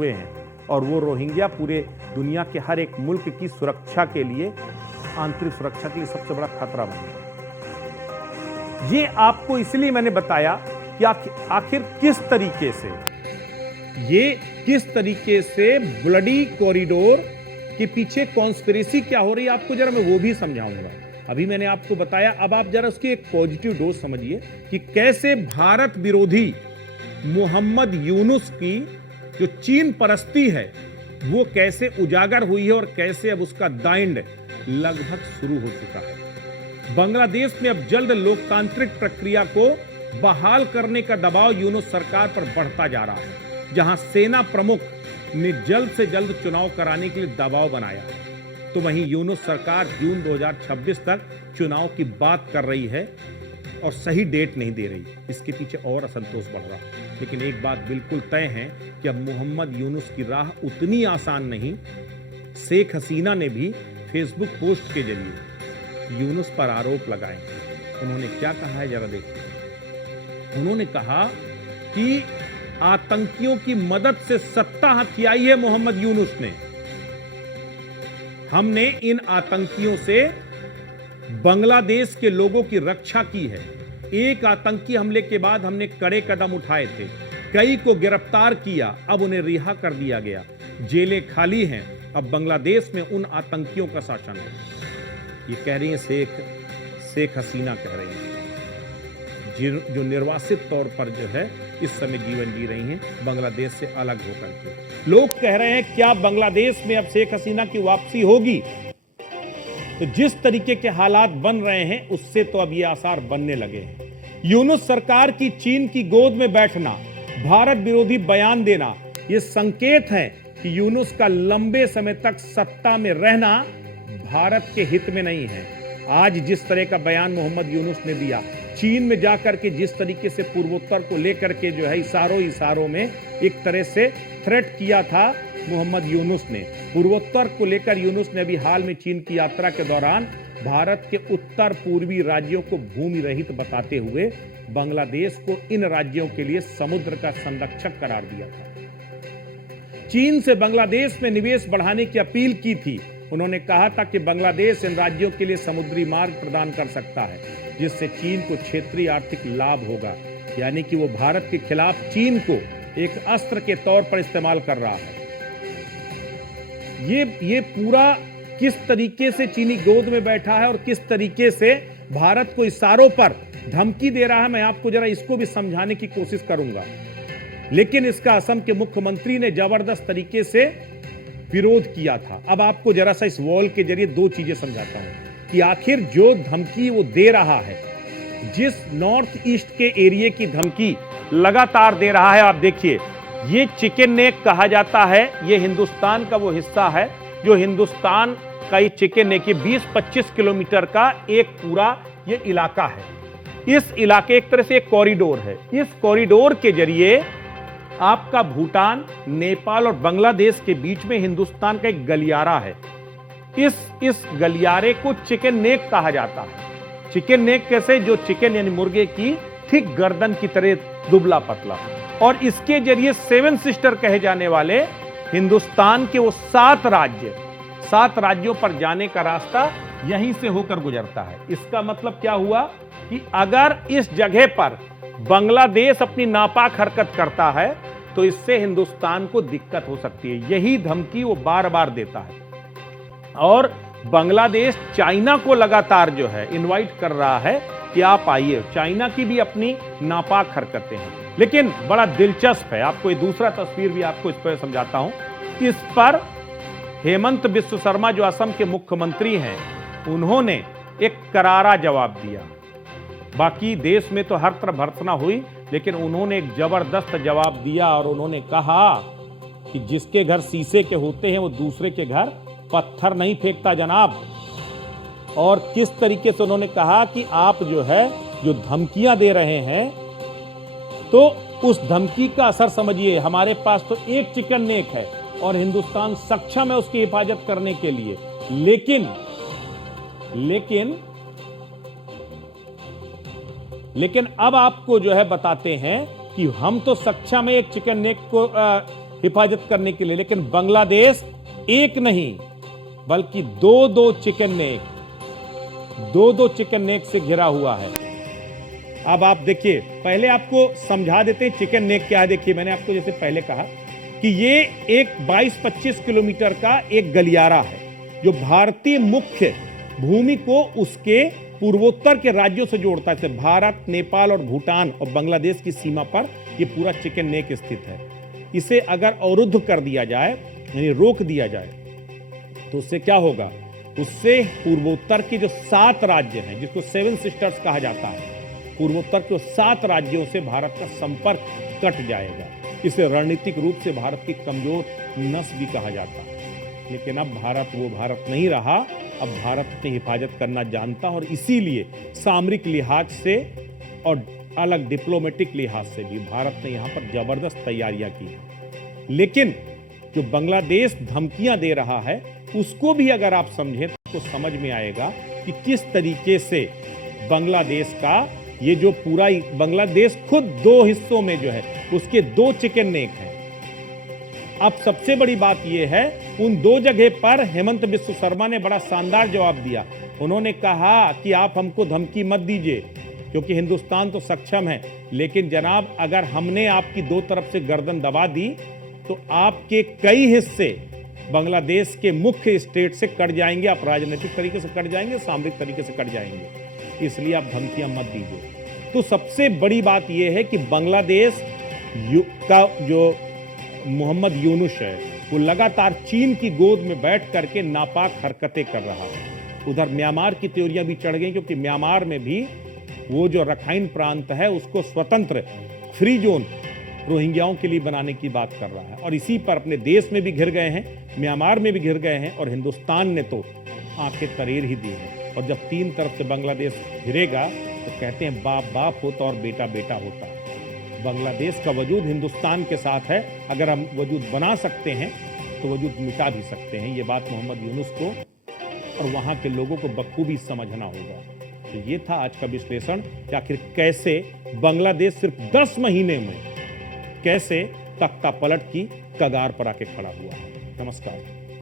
हुए हैं, और वो रोहिंग्या पूरे दुनिया के हर एक मुल्क की सुरक्षा के लिए, आंतरिक सुरक्षा के लिए सबसे बड़ा खतरा बन गया। ये आपको इसलिए मैंने बताया कि आखिर किस तरीके से ब्लडी कॉरिडोर के पीछे कॉन्स्पिरेसी क्या हो रही है, आपको जरा मैं वो भी समझाऊंगा। अभी मैंने आपको बताया, अब आप जरा उसकी एक पॉजिटिव डोज समझिए कि कैसे भारत विरोधी मोहम्मद यूनुस की जो चीन परस्ती है वो कैसे उजागर हुई है और कैसे अब उसका दाइंड लगभग शुरू हो चुका है। बांग्लादेश में अब जल्द लोकतांत्रिक प्रक्रिया को बहाल करने का दबाव यूनुस सरकार पर बढ़ता जा रहा है, जहां सेना प्रमुख ने जल्द से जल्द चुनाव कराने के लिए दबाव बनाया है, तो वहीं यूनुस सरकार जून 2026 तक चुनाव की बात कर रही है और सही डेट नहीं दे रही। इसके पीछे और असंतोष बढ़ रहा है। लेकिन एक बात बिल्कुल तय है कि अब मोहम्मद यूनुस की राह उतनी आसान नहीं। शेख हसीना ने भी फेसबुक पोस्ट के जरिए यूनुस पर आरोप लगाए। उन्होंने क्या कहा है, जरा देखिए। उन्होंने कहा कि आतंकियों की मदद से सत्ता हथियाई है मोहम्मद यूनुस ने। हमने इन आतंकियों से बांग्लादेश के लोगों की रक्षा की है। एक आतंकी हमले के बाद हमने कड़े कदम उठाए थे, कई को गिरफ्तार किया, अब उन्हें रिहा कर दिया गया। जेलें खाली हैं, अब बांग्लादेश में उन आतंकियों का शासन है। ये कह रही है शेख हसीना कह रही है, जो निर्वासित तौर पर जो है इस समय जीवन जी रही हैं बांग्लादेश से अलग होकर के। लोग कह रहे हैं क्या बांग्लादेश में अब शेख हसीना की वापसी होगी? तो जिस तरीके के हालात बन रहे हैं उससे तो अब ये आसार बनने लगे हैं। यूनुस सरकार की चीन की गोद में बैठना, भारत विरोधी बयान देना, ये संकेत है कि यूनुस का लंबे समय तक सत्ता में रहना भारत के हित में नहीं है। आज जिस तरह का बयान मोहम्मद यूनुस ने दिया, चीन में जाकर के जिस तरीके से पूर्वोत्तर को लेकर के जो है इशारों में एक तरह से थ्रेट किया था मोहम्मद यूनुस ने, पूर्वोत्तर को लेकर यूनुस ने अभी हाल में चीन की यात्रा के दौरान भारत के उत्तर पूर्वी राज्यों को भूमि रहित बताते हुए बांग्लादेश को इन राज्यों के लिए समुद्र का संरक्षक करार दिया था। चीन से बांग्लादेश में निवेश बढ़ाने की अपील की थी। उन्होंने कहा था कि बांग्लादेश इन राज्यों के लिए समुद्री मार्ग प्रदान कर सकता है, जिससे चीन को क्षेत्रीय आर्थिक लाभ होगा। यानी कि वो भारत के खिलाफ चीन को एक अस्त्र के तौर पर इस्तेमाल कर रहा है। ये पूरा किस तरीके से चीनी गोद में बैठा है और किस तरीके से भारत को इशारों पर धमकी दे रहा है, मैं आपको जरा इसको भी समझाने की कोशिश करूंगा। लेकिन इसका असम के मुख्यमंत्री ने जबरदस्त तरीके से विरोध किया था। अब आपको जरा सा इस वॉल के जरिए दो चीजें समझाता हूं कि आखिर जो धमकी वो दे रहा है, जिस नॉर्थ ईस्ट के एरिया की धमकी लगातार दे रहा है, आप देखिए, ये चिकन नेक कहा जाता है। ये हिंदुस्तान का वो हिस्सा है जो हिंदुस्तान का ये चिकन नेक, ये 20-25 किलोमीटर का एक पूरा ये इलाका है। इस इलाके एक तरह से एक कॉरिडोर है। इस कॉरिडोर के जरिए आपका भूटान, नेपाल और बांग्लादेश के बीच में हिंदुस्तान का एक गलियारा है। इस गलियारे को चिकन नेक कहा जाता है। चिकन नेक कैसे? जो चिकन यानी मुर्गे की ठीक गर्दन की तरह दुबला पतला, और इसके जरिए 7 सिस्टर कहे जाने वाले हिंदुस्तान के वो 7 राज्यों पर जाने का रास्ता यहीं से होकर गुजरता है। इसका मतलब क्या हुआ कि अगर इस जगह पर बांग्लादेश अपनी नापाक हरकत करता है तो इससे हिंदुस्तान को दिक्कत हो सकती है। यही धमकी वो बार बार देता है। और बांग्लादेश चाइना को लगातार जो है इनवाइट कर रहा है कि आप आइए। चाइना की भी अपनी नापाक हरकतें हैं। लेकिन बड़ा दिलचस्प है, आपको ये दूसरा तस्वीर भी आपको इस पर समझाता हूं। इस पर हेमंत बिस्व शर्मा जो असम के मुख्यमंत्री हैं, उन्होंने एक करारा जवाब दिया। बाकी देश में तो हर तरफ भर्त्सना हुई, लेकिन उन्होंने एक जबरदस्त जवाब दिया और उन्होंने कहा कि जिसके घर शीशे के होते हैं वो दूसरे के घर पत्थर नहीं फेंकता जनाब। और किस तरीके से उन्होंने कहा कि आप जो है जो धमकियां दे रहे हैं, तो उस धमकी का असर समझिए। हमारे पास तो एक चिकन नेक है और हिंदुस्तान सक्षम है उसकी हिफाजत करने के लिए, लेकिन अब आपको जो है बताते हैं कि हम तो सक्षम है एक चिकन नेक को हिफाजत करने के लिए, लेकिन बांग्लादेश एक नहीं बल्कि दो चिकन नेक से घिरा हुआ है। अब आप देखिए, पहले आपको समझा देते हैं चिकन नेक क्या है। देखिए, मैंने आपको जैसे पहले कहा कि ये एक 22-25 किलोमीटर का एक गलियारा है जो भारतीय मुख्य भूमि को उसके पूर्वोत्तर के राज्यों से जोड़ता है। भारत, नेपाल और भूटान और बांग्लादेश की सीमा पर यह पूरा चिकन नेक स्थित है। इसे अगर अवरुद्ध कर दिया जाए, यानी रोक दिया जाए, तो उससे क्या होगा? उससे पूर्वोत्तर के जो 7 राज्य हैं, जिसको 7 सिस्टर्स कहा जाता है, पूर्वोत्तर के 7 राज्यों से भारत का संपर्क कट जाएगा। इसे रणनीतिक रूप से भारत की कमजोर नस भी कहा जाता है। लेकिन अब भारत वो भारत नहीं रहा। अब भारत अपनी हिफाजत करना जानता, और इसीलिए सामरिक लिहाज से और अलग डिप्लोमेटिक लिहाज से भी भारत ने यहां पर जबरदस्त तैयारियां की हैं। लेकिन जो बांग्लादेश धमकियां दे रहा है, उसको भी अगर आप समझें तो समझ में आएगा कि किस तरीके से बांग्लादेश का ये जो पूरा बांग्लादेश खुद 2 हिस्सों में जो है उसके 2 चिकन नेक हैं। अब सबसे बड़ी बात यह है, उन 2 जगह पर हेमंत बिस्व शर्मा ने बड़ा शानदार जवाब दिया। उन्होंने कहा कि आप हमको धमकी मत दीजिए, क्योंकि हिंदुस्तान तो सक्षम है, लेकिन जनाब अगर हमने आपकी 2 तरफ से गर्दन दबा दी तो आपके कई हिस्से बांग्लादेश के मुख्य स्टेट से कट जाएंगे। आप राजनीतिक तरीके से कट जाएंगे, सामरिक तरीके से कट जाएंगे, इसलिए आप धमकियां मत दीजिए। तो सबसे बड़ी बात यह है कि बांग्लादेश का जो मोहम्मद यूनुस है, वो लगातार चीन की गोद में बैठ करके नापाक हरकतें कर रहा है। उधर म्यांमार की त्योरियां भी चढ़ गई, क्योंकि म्यांमार में भी वो जो रखाइन प्रांत है उसको स्वतंत्र फ्री जोन रोहिंग्याओं के लिए बनाने की बात कर रहा है। और इसी पर अपने देश में भी घिर गए हैं, म्यांमार में भी घिर गए हैं, और हिंदुस्तान ने तो आंखें तरेर ही दी हैं। और जब 3 तरफ से बांग्लादेश घिरेगा तो कहते हैं बाप बाप होता और बेटा बेटा होता है। बांग्लादेश का वजूद हिंदुस्तान के साथ है। अगर हम वजूद बना सकते हैं तो वजूद मिटा भी सकते हैं। ये बात मोहम्मद यूनुस को और वहां के लोगों को बखूबी समझना होगा। तो ये था आज का विश्लेषण कि आखिर कैसे बांग्लादेश सिर्फ 10 महीने में कैसे तख्ता पलट की कगार पर आके खड़ा हुआ। नमस्कार।